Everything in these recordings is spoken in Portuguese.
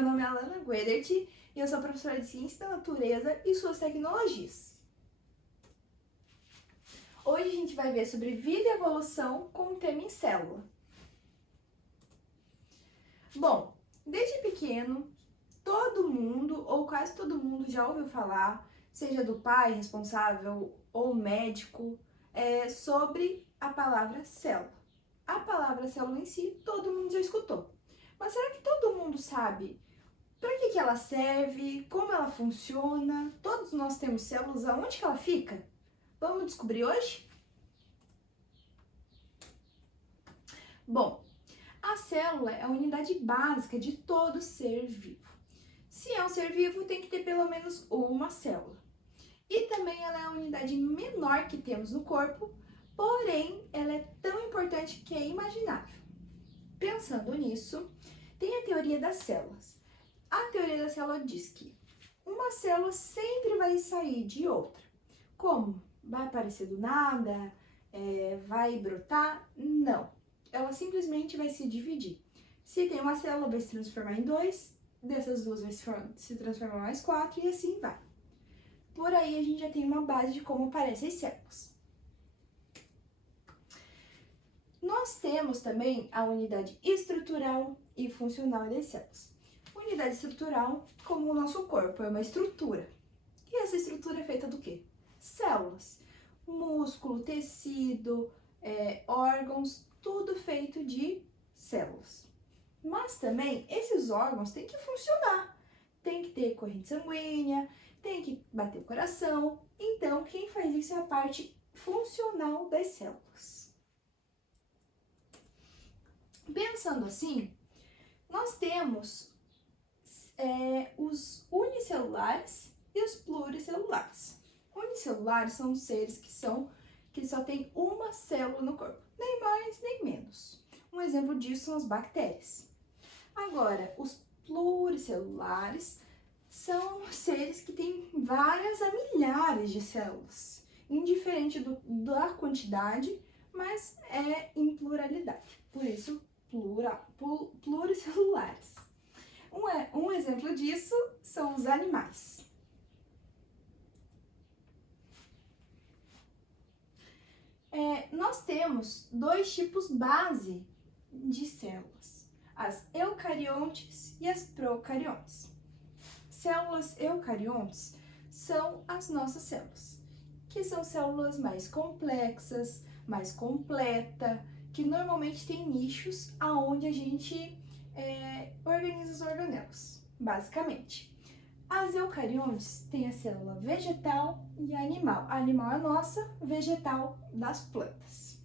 meu nome é Alana Guedert e eu sou professora de Ciência da Natureza e suas tecnologias. Hoje a gente vai ver sobre vida e evolução com o tema em célula. Bom, desde pequeno, todo mundo, ou quase todo mundo, já ouviu falar, seja do pai responsável ou médico, sobre a palavra célula. A palavra célula em si, todo mundo já escutou. Mas será que todo mundo sabe para que ela serve, como ela funciona? Todos nós temos células, aonde que ela fica? Vamos descobrir hoje? Bom, a célula é a unidade básica de todo ser vivo. Se é um ser vivo, tem que ter pelo menos uma célula. E também ela é a unidade menor que temos no corpo, porém ela é tão importante que é imaginável. Pensando nisso, tem a teoria das células. A teoria da célula diz que uma célula sempre vai sair de outra. Como? Vai aparecer do nada? Vai brotar? Não. Ela simplesmente vai se dividir. Se tem uma célula, vai se transformar em dois, dessas duas vai se transformar em mais quatro e assim vai. Por aí a gente já tem uma base de como aparecem as células. Nós temos também a unidade estrutural e funcional das células. Unidade estrutural, como o nosso corpo, é uma estrutura. E essa estrutura é feita do quê? Células. Músculo, tecido, órgãos, tudo feito de células. Mas também esses órgãos têm que funcionar. Tem que ter corrente sanguínea, tem que bater o coração. Então, quem faz isso é a parte funcional das células. Pensando assim, nós temos os unicelulares e os pluricelulares. Unicelulares são os seres que só tem uma célula no corpo, nem mais nem menos. Um exemplo disso são as bactérias. Agora, os pluricelulares são seres que têm várias a milhares de células, indiferente da quantidade, mas é em pluralidade, por isso pluricelulares. Um exemplo disso são os animais. Nós temos dois tipos base de células, as eucariontes e as procariontes. Células eucariontes são as nossas células, que são células mais complexas, mais completas, que normalmente tem nichos aonde a gente organiza os organelos, basicamente. As eucariontes têm a célula vegetal e animal. A animal é nossa, vegetal das plantas.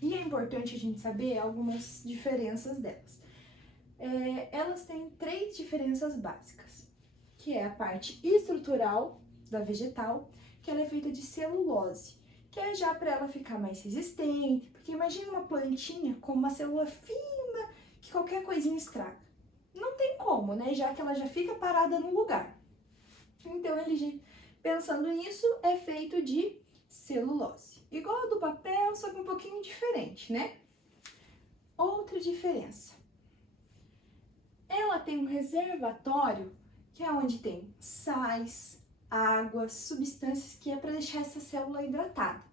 E é importante a gente saber algumas diferenças delas. Elas têm três diferenças básicas, que é a parte estrutural da vegetal, que ela é feita de celulose, que é já para ela ficar mais resistente, porque imagina uma plantinha com uma célula fina que qualquer coisinha estraga. Não tem como, né? Já que ela já fica parada no lugar. Então, pensando nisso, é feito de celulose. Igual a do papel, só que um pouquinho diferente, né? Outra diferença. Ela tem um reservatório, que é onde tem sais, águas, substâncias que é para deixar essa célula hidratada.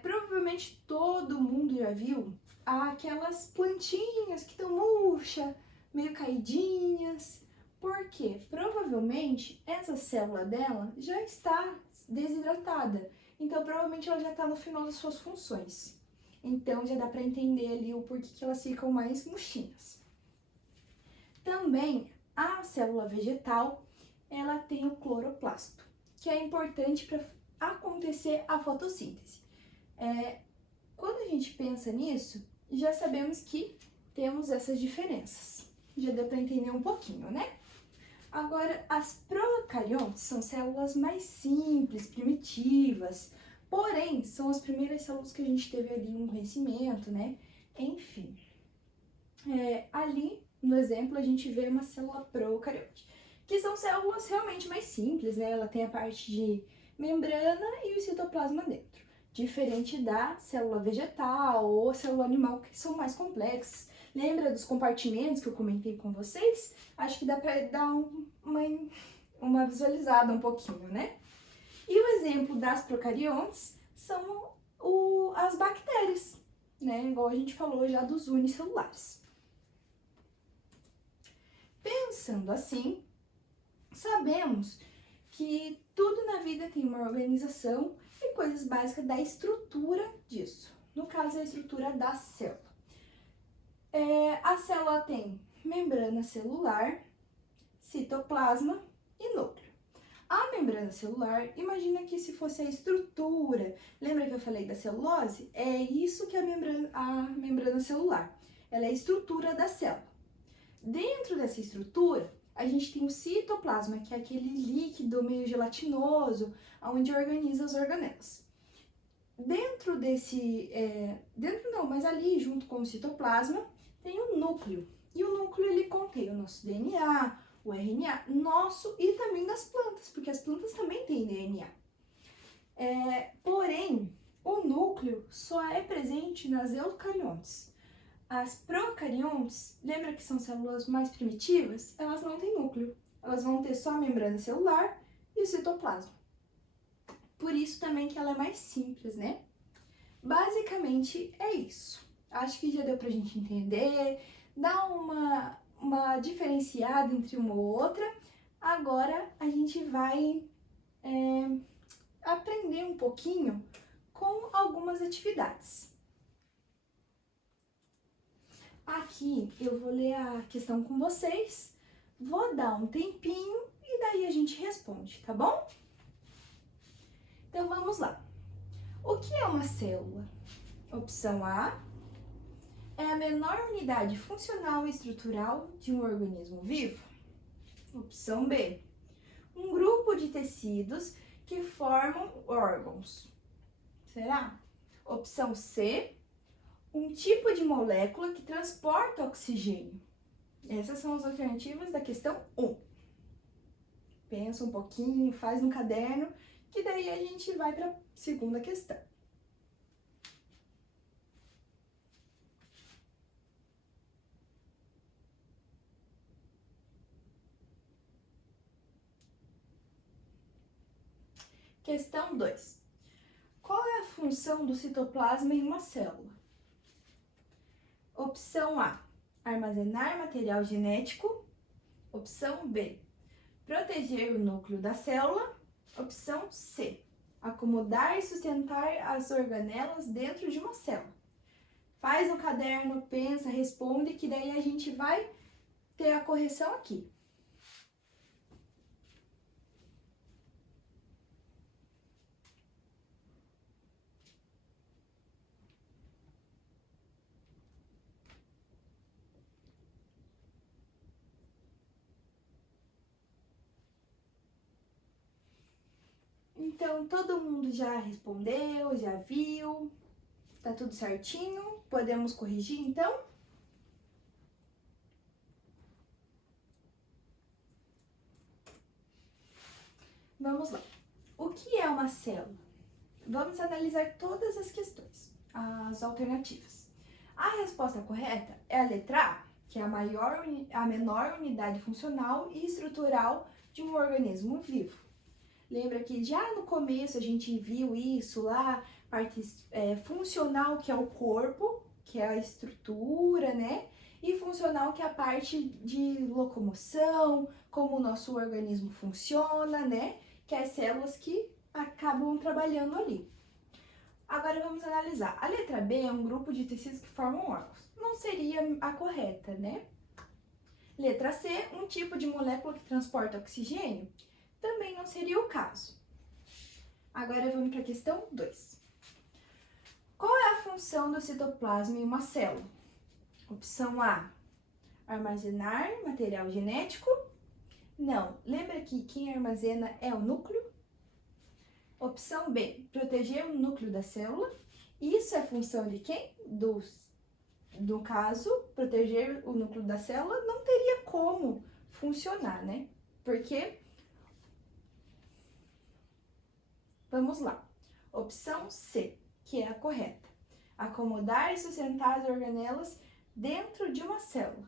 Provavelmente todo mundo já viu aquelas plantinhas que estão murchas, meio caidinhas. Por quê? Provavelmente essa célula dela já está desidratada. Então, provavelmente ela já está no final das suas funções. Então, já dá para entender ali o porquê que elas ficam mais murchinhas. Também, a célula vegetal, ela tem o cloroplasto, que é importante para acontecer a fotossíntese. Quando a gente pensa nisso, já sabemos que temos essas diferenças. Já deu para entender um pouquinho, né? Agora, as procariontes são células mais simples, primitivas, porém, são as primeiras células que a gente teve ali um conhecimento, né? Enfim, ali no exemplo a gente vê uma célula procarionte, que são células realmente mais simples, né? Ela tem a parte de membrana e o citoplasma dentro, diferente da célula vegetal ou célula animal, que são mais complexas. Lembra dos compartimentos que eu comentei com vocês? Acho que dá para dar uma visualizada um pouquinho, né? E o exemplo das procariontes são as bactérias, né? Igual a gente falou já dos unicelulares. Pensando assim, sabemos que tudo na vida tem uma organização e coisas básicas da estrutura disso. No caso, a estrutura da célula. A célula tem membrana celular, citoplasma e núcleo. A membrana celular, imagina que se fosse a estrutura, lembra que eu falei da celulose? É isso que é a membrana celular, ela é a estrutura da célula. Dentro dessa estrutura, a gente tem o citoplasma, que é aquele líquido meio gelatinoso, onde organiza as organelas. Dentro desse, mas ali junto com o citoplasma, tem o núcleo. E o núcleo ele contém o nosso DNA, o RNA nosso e também das plantas, porque as plantas também têm DNA. Porém, o núcleo só é presente nas eucariontes. As procariontes, lembra que são células mais primitivas? Elas não têm núcleo. Elas vão ter só a membrana celular e o citoplasma. Por isso também que ela é mais simples, né? Basicamente é isso. Acho que já deu pra gente entender, dar uma diferenciada entre uma ou outra. Agora a gente vai aprender um pouquinho com algumas atividades. Aqui eu vou ler a questão com vocês, vou dar um tempinho e daí a gente responde, tá bom? Então vamos lá. O que é uma célula? Opção A é a menor unidade funcional e estrutural de um organismo vivo. Opção B, um grupo de tecidos que formam órgãos. Será? Opção C, um tipo de molécula que transporta oxigênio. Essas são as alternativas da questão 1. Pensa um pouquinho, faz no caderno, que daí a gente vai para a segunda questão. Questão 2. Qual é a função do citoplasma em uma célula? Opção A, armazenar material genético. Opção B, proteger o núcleo da célula. Opção C, acomodar e sustentar as organelas dentro de uma célula. Faz no caderno, pensa, responde, que daí a gente vai ter a correção aqui. Então, todo mundo já respondeu, já viu, tá tudo certinho? Podemos corrigir, então? Vamos lá. O que é uma célula? Vamos analisar todas as questões, as alternativas. A resposta correta é a letra A, que é a menor unidade funcional e estrutural de um organismo vivo. Lembra que já no começo a gente viu isso lá, parte funcional, que é o corpo, que é a estrutura, né? E funcional, que é a parte de locomoção, como o nosso organismo funciona, né? Que é as células que acabam trabalhando ali. Agora vamos analisar. A letra B é um grupo de tecidos que formam órgãos. Não seria a correta, né? Letra C, um tipo de molécula que transporta oxigênio. Também não seria o caso. Agora vamos para a questão 2. Qual é a função do citoplasma em uma célula? Opção A, armazenar material genético. Não, lembra que quem armazena é o núcleo? Opção B, proteger o núcleo da célula. Isso é função de quem? Do caso, proteger o núcleo da célula não teria como funcionar, né? Porque, vamos lá, opção C, que é a correta. Acomodar e sustentar as organelas dentro de uma célula.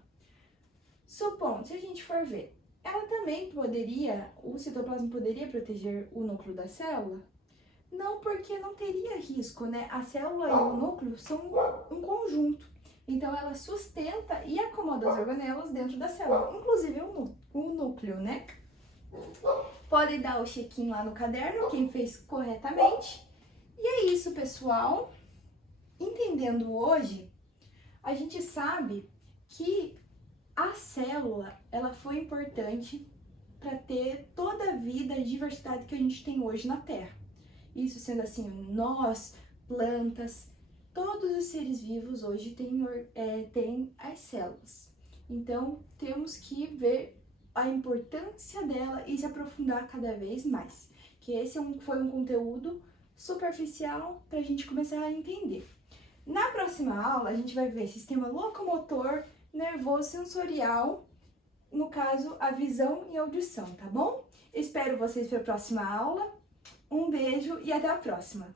Supondo, se a gente for ver, ela também poderia, o citoplasma poderia proteger o núcleo da célula? Não, porque não teria risco, né? A célula e o núcleo são um conjunto. Então, ela sustenta e acomoda as organelas dentro da célula, inclusive o núcleo, né? Pode dar o check-in lá no caderno, quem fez corretamente. E é isso, pessoal. Entendendo hoje, a gente sabe que a célula, ela foi importante para ter toda a vida e diversidade que a gente tem hoje na Terra. Isso sendo assim, nós, plantas, todos os seres vivos hoje têm as células. Então, temos que ver a importância dela e se aprofundar cada vez mais. Que esse foi um conteúdo superficial para a gente começar a entender. Na próxima aula, a gente vai ver sistema locomotor, nervoso sensorial, no caso, a visão e audição, tá bom? Espero vocês para a próxima aula. Um beijo e até a próxima!